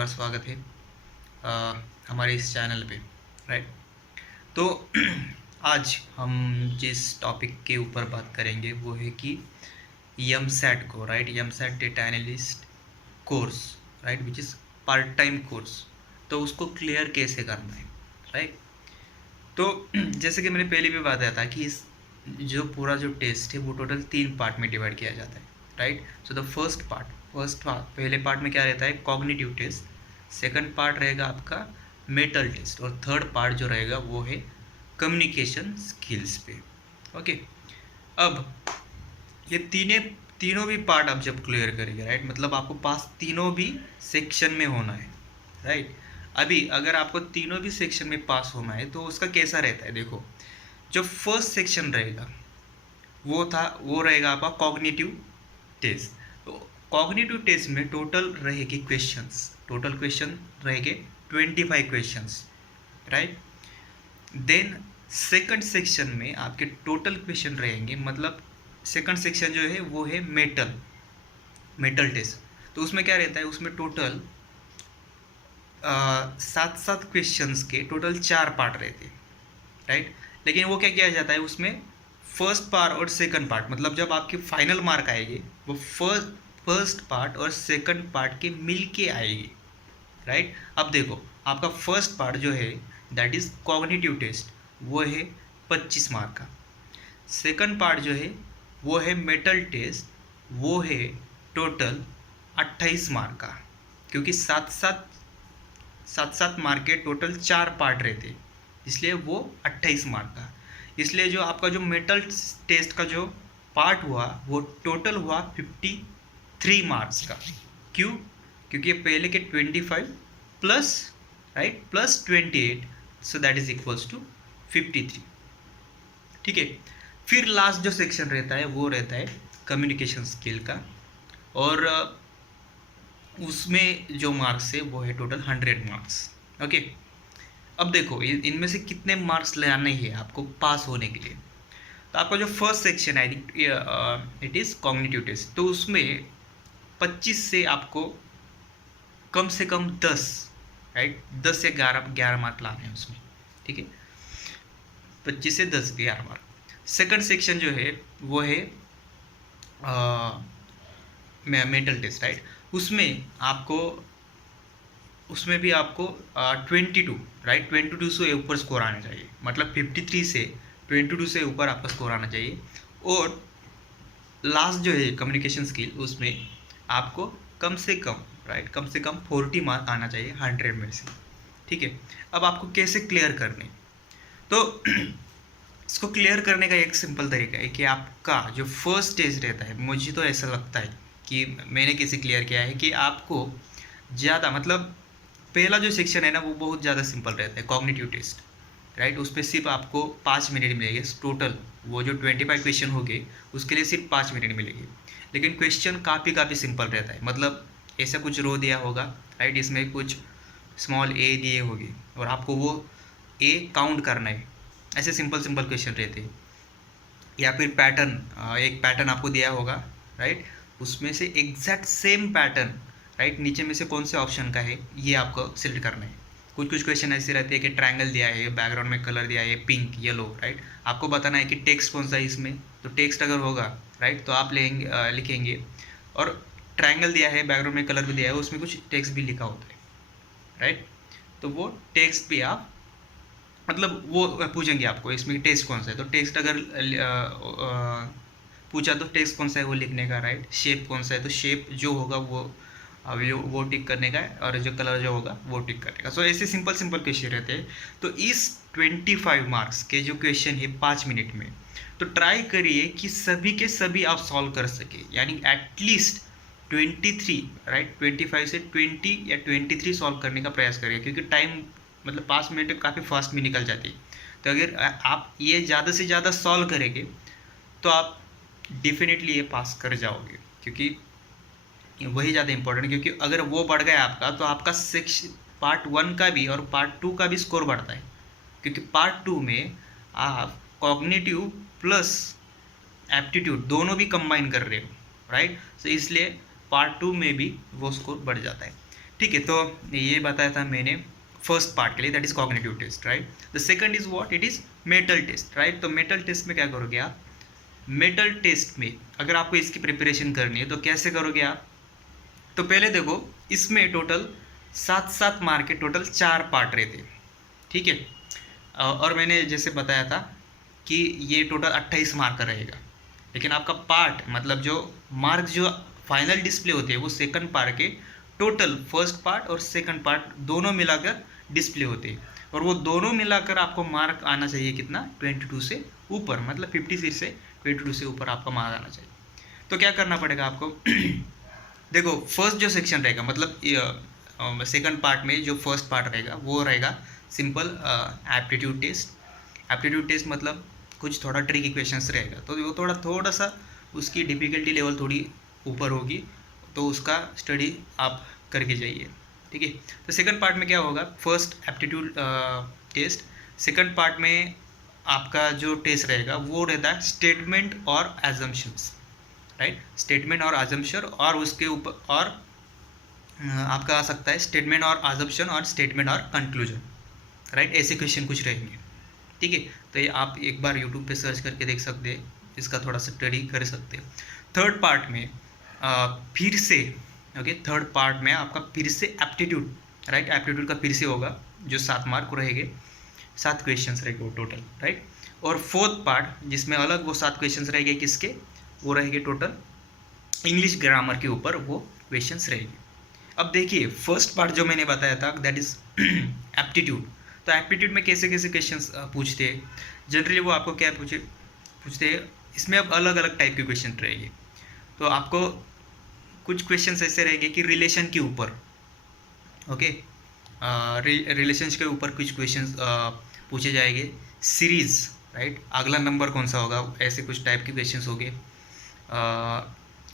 बार स्वागत है हमारे इस चैनल पे। राइट। तो आज हम जिस टॉपिक के ऊपर बात करेंगे वो है कि एमसेट को, right, EAMCET data analyst course, right, which is part time course. तो उसको क्लियर कैसे करना है, राइट। तो जैसे कि मैंने पहले भी बताया था कि इस जो पूरा जो टेस्ट है वो टोटल 3 पार्ट में डिवाइड किया जाता है, right. So the first part पहले पार्ट में क्या रहता है, कॉग्निटिव टेस्ट। सेकंड पार्ट रहेगा आपका मेंटल टेस्ट और थर्ड पार्ट जो रहेगा वो है कम्युनिकेशन स्किल्स पे। ओके। अब ये तीनों भी पार्ट आप जब क्लियर करेंगे, राइट, मतलब आपको पास तीनों भी सेक्शन में होना है, राइट। अभी अगर आपको तीनों भी सेक्शन में पास होना है तो उसका कैसा रहता है, देखो। जो फर्स्ट सेक्शन रहेगा वो रहेगा आपका कॉग्निटिव टेस्ट। तो कॉग्निटिव टेस्ट में टोटल क्वेश्चन रहेंगे 25 questions, right. Then second section में आपके टोटल क्वेश्चन रहेंगे, मतलब सेकंड सेक्शन जो है वो है मेटल टेस्ट। तो उसमें क्या रहता है, उसमें टोटल 7 क्वेश्चंस के टोटल 4 पार्ट रहते हैं, राइट। लेकिन वो क्या किया जाता है उसमें, फर्स्ट पार्ट और सेकंड पार्ट, मतलब जब आपके फाइनल मार्क आएंगे वो फर्स्ट पार्ट और सेकंड पार्ट के मिल के आएगी, राइट। अब देखो आपका फर्स्ट पार्ट जो है दैट इज कॉग्निटिव टेस्ट, वो है 25 मार्क का। सेकंड पार्ट जो है वो है मेटल टेस्ट, वो है टोटल 28 मार्क का, क्योंकि सात सात मार्क के टोटल 4 पार्ट रहते, इसलिए वो 28 मार्क का। इसलिए जो आपका जो मेटल टेस्ट का जो पार्ट हुआ वो टोटल हुआ 53 मार्क्स का। क्यों? क्योंकि पहले के 25 plus, right, plus 28, so that is equals to 53। ठीक है। फिर लास्ट जो सेक्शन रहता है वो रहता है कम्युनिकेशन स्किल का, और उसमें जो मार्क्स है वो है टोटल 100 मार्क्स। ओके। अब देखो इनमें से कितने मार्क्स लाने हैं आपको पास होने के लिए। तो आपका जो फर्स्ट सेक्शन है इट इज़ कॉग्निटिव टेस्ट, तो उसमें 25 से आपको कम से कम 10, राइट, 10 से 11 मार्क लाने हैं उसमें। ठीक है, 25 से 10 11 मार्क। सेकंड सेक्शन जो है वो है मेंटल टेस्ट, राइट। उसमें भी आपको 22, राइट, 22 से ऊपर स्कोर आना चाहिए, मतलब 53 से 22 से ऊपर आपका स्कोर आना चाहिए। और लास्ट जो है कम्युनिकेशन स्किल, उसमें आपको कम से कम, राइट, कम से कम 40 मार्क आना चाहिए 100 में से। ठीक है। अब आपको कैसे क्लियर करने, तो इसको क्लियर करने का एक सिंपल तरीका है कि आपका जो फर्स्ट स्टेज रहता है, मुझे तो ऐसा लगता है कि मैंने कैसे क्लियर किया है कि आपको ज़्यादा, मतलब पहला जो सेक्शन है ना वो बहुत ज़्यादा सिंपल रहता है, कॉग्निटिव टेस्ट, राइट। उस पर सिर्फ आपको 5 मिनट मिलेंगे टोटल, वो जो 25 क्वेश्चन हो गए उसके लिए सिर्फ 5 मिनट मिलेंगे। लेकिन क्वेश्चन काफ़ी सिंपल रहता है, मतलब ऐसा कुछ रो दिया होगा, राइट, इसमें कुछ स्मॉल ए दिए होंगे और आपको वो ए काउंट करना है, ऐसे सिंपल क्वेश्चन रहते हैं। या फिर पैटर्न, एक पैटर्न आपको दिया होगा, राइट, उसमें से एग्जैक्ट सेम पैटर्न, राइट, नीचे में से कौन से ऑप्शन का है ये आपको सिलेक्ट करना है। कुछ क्वेश्चन ऐसे रहते हैं कि ट्रायंगल दिया है, बैकग्राउंड में कलर दिया है पिंक येलो, राइट, आपको बताना है कि टेक्स्ट कौन सा है इसमें। तो टेक्स्ट अगर होगा, राइट, तो आप लिखेंगे। और ट्रायंगल दिया है, बैकग्राउंड में कलर भी दिया है, उसमें कुछ टेक्स्ट भी लिखा होता है, राइट। तो वो टेक्स्ट भी आप, मतलब वो पूछेंगे आपको इसमें टेक्स्ट कौन सा है, तो टेक्स्ट अगर पूछा तो टेक्स्ट कौन सा है वो लिखने का, राइट। शेप कौन सा है तो शेप जो होगा वो टिक करने का है, और जो कलर जो होगा वो टिक करने का। सो ऐसे सिंपल क्वेश्चन रहते हैं। तो इस 25 मार्क्स के जो क्वेश्चन है 5 मिनट में, तो ट्राई करिए कि सभी के सभी आप सॉल्व कर सके, यानी एटलीस्ट 23, राइट, 25 से 20 या 23 सॉल्व करने का प्रयास करिए, क्योंकि टाइम, मतलब 5 मिनट काफ़ी फास्ट में निकल जाती है। तो अगर आप ये ज़्यादा से ज़्यादा सॉल्व करेंगे तो आप डेफिनेटली ये पास कर जाओगे, क्योंकि वही ज़्यादा इंपॉर्टेंट, क्योंकि अगर वो बढ़ गया आपका तो आपका सेक्शन पार्ट 1 का भी और पार्ट 2 का भी स्कोर बढ़ता है, क्योंकि पार्ट 2 में आप कॉग्निटिव प्लस एप्टीट्यूड दोनों भी कंबाइन कर रहे हो, राइट। तो इसलिए पार्ट 2 में भी वो स्कोर बढ़ जाता है। ठीक है, तो ये बताया था मैंने फर्स्ट पार्ट के लिए, that is cognitive test, right. The second is what, it is mental test, right. तो मेटल टेस्ट में क्या करोगे आप, मेटल टेस्ट में अगर आपको इसकी प्रिपरेशन करनी है तो कैसे करोगे आप, तो पहले देखो इसमें टोटल 7-7 मार्क के टोटल 4 पार्ट रहते हैं, ठीक है। और मैंने जैसे बताया था कि ये टोटल 28 मार्क का रहेगा, लेकिन आपका पार्ट मतलब जो मार्क जो फाइनल डिस्प्ले होते हैं वो सेकंड पार्ट के टोटल फर्स्ट पार्ट और सेकंड पार्ट दोनों मिलाकर डिस्प्ले होते हैं, और वो दोनों मिलाकर आपको मार्क आना चाहिए कितना, 22 से ऊपर, मतलब 56 से 22 से ऊपर आपका मार्क आना चाहिए। तो क्या करना पड़ेगा आपको देखो फर्स्ट जो सेक्शन रहेगा, मतलब सेकंड पार्ट में जो फर्स्ट पार्ट रहेगा वो रहेगा simple aptitude test. Aptitude test मतलब कुछ थोड़ा ट्रिकी क्वेश्चंस रहेगा, तो वो थोड़ा सा उसकी डिफ़िकल्टी लेवल थोड़ी ऊपर होगी, तो उसका स्टडी आप करके जाइए, ठीक है। तो सेकंड पार्ट में क्या होगा, first aptitude test, second part में आपका जो टेस्ट रहेगा वो रहता है स्टेटमेंट और एजम्पशंस, राइट। स्टेटमेंट और एजम्पशन, और उसके ऊपर और आपका आ सकता है स्टेटमेंट और एजम्पशन और स्टेटमेंट और कंक्लूजन, राइट। ऐसे क्वेश्चन कुछ रहेंगे, ठीक है। तो ये आप एक बार यूट्यूब पे सर्च करके देख सकते हैं, इसका थोड़ा सा स्टडी कर सकते हैं। थर्ड पार्ट में फिर से ओके, थर्ड पार्ट में आपका फिर से एप्टीट्यूड, राइट, एप्टीट्यूड का फिर से होगा जो 7 मार्क रहेंगे, 7 क्वेश्चंस रहेंगे वो टोटल, राइट। और फोर्थ पार्ट जिसमें अलग वो 7 क्वेश्चंस रहेंगे, किसके, वो रहेंगे टोटल इंग्लिश ग्रामर के ऊपर वो क्वेश्चंस रहेंगे। अब देखिए फर्स्ट पार्ट जो मैंने बताया था दैट इज एप्टीट्यूड। तो एप्टीट्यूड में कैसे कैसे क्वेश्चंस पूछते हैं, जनरली वो आपको क्या पूछते हैं, इसमें अब अलग अलग टाइप के क्वेश्चन रहेंगे। तो आपको कुछ क्वेश्चंस ऐसे रहेंगे कि रिलेशन के ऊपर, ओके, रिलेशंस के ऊपर कुछ क्वेश्चंस पूछे जाएंगे, सीरीज, राइट, अगला नंबर कौन सा होगा, ऐसे कुछ टाइप के क्वेश्चंस होंगे।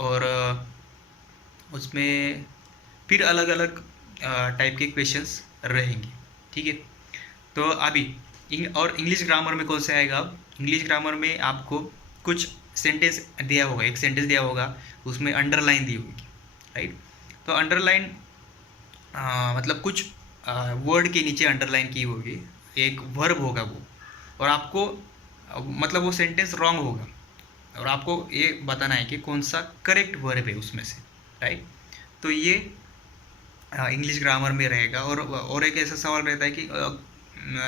और उसमें फिर अलग अलग टाइप के क्वेश्चंस रहेंगे, ठीक है। तो अभी और इंग्लिश ग्रामर में कौन सा आएगा, इंग्लिश ग्रामर में आपको कुछ सेंटेंस दिया होगा, एक सेंटेंस दिया होगा, उसमें अंडरलाइन दी होगी, राइट। तो अंडरलाइन मतलब कुछ वर्ड के नीचे अंडरलाइन की होगी, एक वर्ब होगा वो, और आपको मतलब वो सेंटेंस रॉन्ग होगा, और आपको ये बताना है कि कौन सा करेक्ट वर्ब है उसमें से, राइट। तो ये इंग्लिश ग्रामर में रहेगा। और एक ऐसा सवाल रहता है कि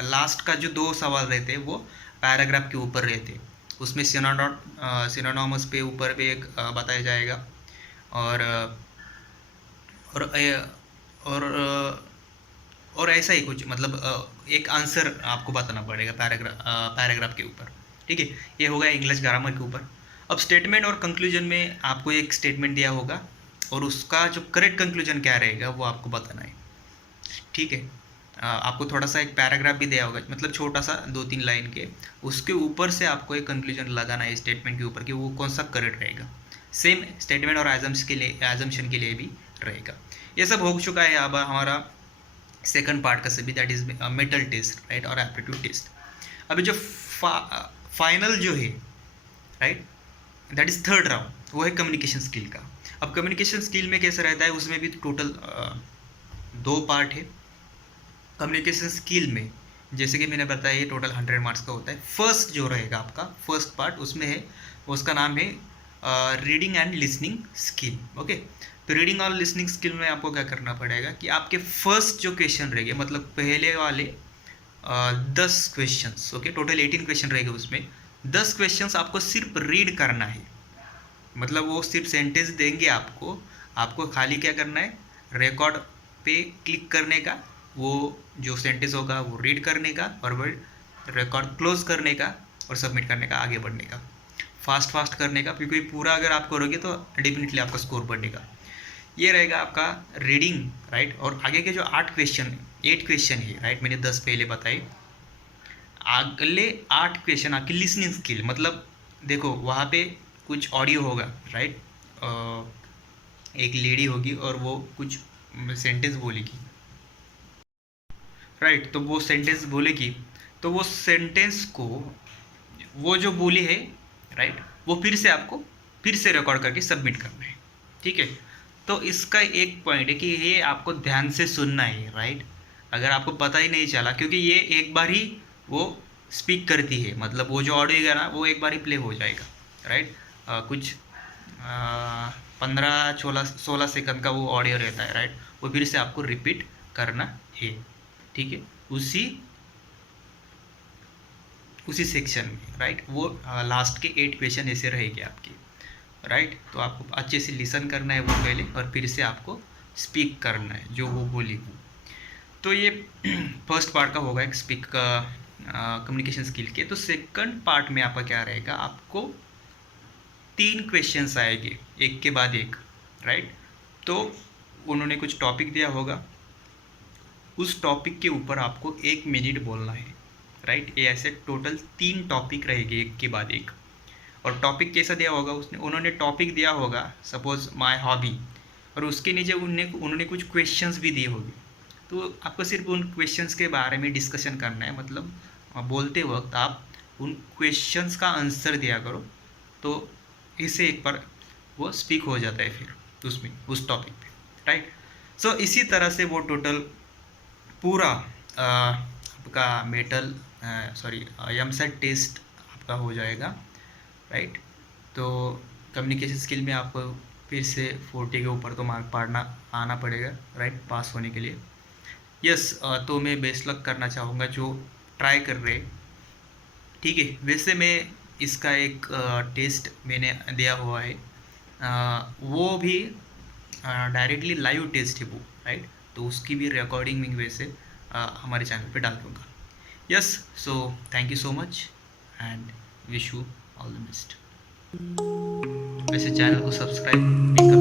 लास्ट का जो 2 सवाल रहते हैं वो पैराग्राफ के ऊपर रहते हैं, उसमें सिनोनिमस पे ऊपर भी एक बताया जाएगा, और और और और ऐसा ही कुछ, मतलब एक आंसर आपको बताना पड़ेगा पैराग्राफ के ऊपर, ठीक है। ये होगा इंग्लिश ग्रामर के ऊपर। अब स्टेटमेंट और कंक्लूजन में आपको एक स्टेटमेंट दिया होगा, और उसका जो करेक्ट कंक्लूजन क्या रहेगा वो आपको बताना है, ठीक है। आपको थोड़ा सा एक पैराग्राफ भी दिया होगा, मतलब छोटा सा 2-3 लाइन के, उसके ऊपर से आपको एक कंक्लूजन लगाना है स्टेटमेंट के ऊपर कि वो कौन सा करेक्ट रहेगा। सेम स्टेटमेंट और एजम्पशन के लिए भी रहेगा। ये सब हो चुका है अब हमारा सेकंड पार्ट का सभी, that is mental test, right, और एप्टीट्यूड टेस्ट। अभी जो फाइनल जो है, right, that is third round, वो है कम्युनिकेशन स्किल का। अब कम्युनिकेशन स्किल में कैसा रहता है, उसमें भी टोटल 2 पार्ट है। कम्युनिकेशन स्किल में जैसे कि मैंने बताया ये टोटल 100 मार्क्स का होता है। फर्स्ट जो रहेगा आपका फर्स्ट पार्ट, उसमें है, उसका नाम है reading and listening skill, okay. तो रीडिंग और लिसनिंग स्किल में आपको क्या करना पड़ेगा कि आपके फर्स्ट जो क्वेश्चन रहेंगे, मतलब पहले वाले 10 क्वेश्चंस, ओके, टोटल 18 क्वेश्चन रहेंगे, उसमें 10 क्वेश्चंस आपको सिर्फ रीड करना है, मतलब वो सिर्फ सेंटेंस देंगे आपको खाली क्या करना है, रिकॉर्ड पे क्लिक करने का, वो जो सेंटेंस होगा वो रीड करने का, और वो रिकॉर्ड क्लोज करने का, और सबमिट करने का, आगे बढ़ने का, फास्ट करने का, क्योंकि पूरा अगर आप करोगे तो डेफिनेटली आपका स्कोर बढ़ेगा। ये रहेगा आपका रीडिंग, राइट। और आगे के जो 8 क्वेश्चन है, राइट, मैंने 10 पहले बताए, अगले 8 क्वेश्चन आपकी लिसनिंग स्किल, मतलब देखो वहाँ पे कुछ ऑडियो होगा, राइट, एक लेडी होगी और वो कुछ सेंटेंस बोलेगी, राइट। तो वो सेंटेंस बोलेगी, तो वो सेंटेंस को वो जो बोली है, राइट, वो फिर से आपको फिर से रिकॉर्ड करके सबमिट करना है, ठीक है। तो इसका एक पॉइंट है कि ये आपको ध्यान से सुनना है, राइट। अगर आपको पता ही नहीं चला, क्योंकि ये एक बार ही वो स्पीक करती है, मतलब वो जो ऑडियो है ना वो एक बार ही प्ले हो जाएगा, राइट। कुछ 15-16 सेकंड का वो ऑडियो रहता है, राइट। वो फिर से आपको रिपीट करना है, ठीक है, उसी सेक्शन में, राइट। वो लास्ट के 8 क्वेश्चन ऐसे रहेंगे आपके, राइट। तो आपको अच्छे से लिसन करना है वो पहले, और फिर से आपको स्पीक करना है जो वो बोली वो। तो ये फर्स्ट पार्ट का होगा एक स्पीक का कम्युनिकेशन स्किल के। तो सेकंड पार्ट में आपका क्या रहेगा, आपको 3 क्वेश्चंस आएंगे एक के बाद एक, राइट। तो उन्होंने कुछ टॉपिक दिया होगा, उस टॉपिक के ऊपर आपको 1 मिनट बोलना है, राइट। ये ऐसे टोटल 3 टॉपिक रहेंगे एक के बाद एक। और टॉपिक कैसा दिया होगा, उन्होंने टॉपिक दिया होगा सपोज माय हॉबी, और उसके नीचे उन्होंने कुछ क्वेश्चंस भी दिए होंगे। तो आपको सिर्फ उन क्वेश्चंस के बारे में डिस्कशन करना है, मतलब बोलते वक्त आप उन क्वेश्चंस का आंसर दिया करो, तो इससे एक बार वो स्पीक हो जाता है फिर उसमें, उस टॉपिक पे, राइट। सो इसी तरह से वो टोटल पूरा आपका एमसेट टेस्ट आपका हो जाएगा, राइट। तो कम्युनिकेशन स्किल में आपको फिर से 40 के ऊपर तो मार्क पाना आना पड़ेगा, राइट, पास होने के लिए। यस, तो मैं बेस्ट लक करना चाहूँगा जो ट्राई कर रहे, ठीक है। वैसे मैं इसका एक टेस्ट मैंने दिया हुआ है, वो भी डायरेक्टली लाइव टेस्ट है वो, राइट। तो उसकी भी रिकॉर्डिंग में वैसे हमारे चैनल पे डाल दूँगा। Yes, so thank you so much and wish you all the best. वैसे चैनल को सब्सक्राइब भी कर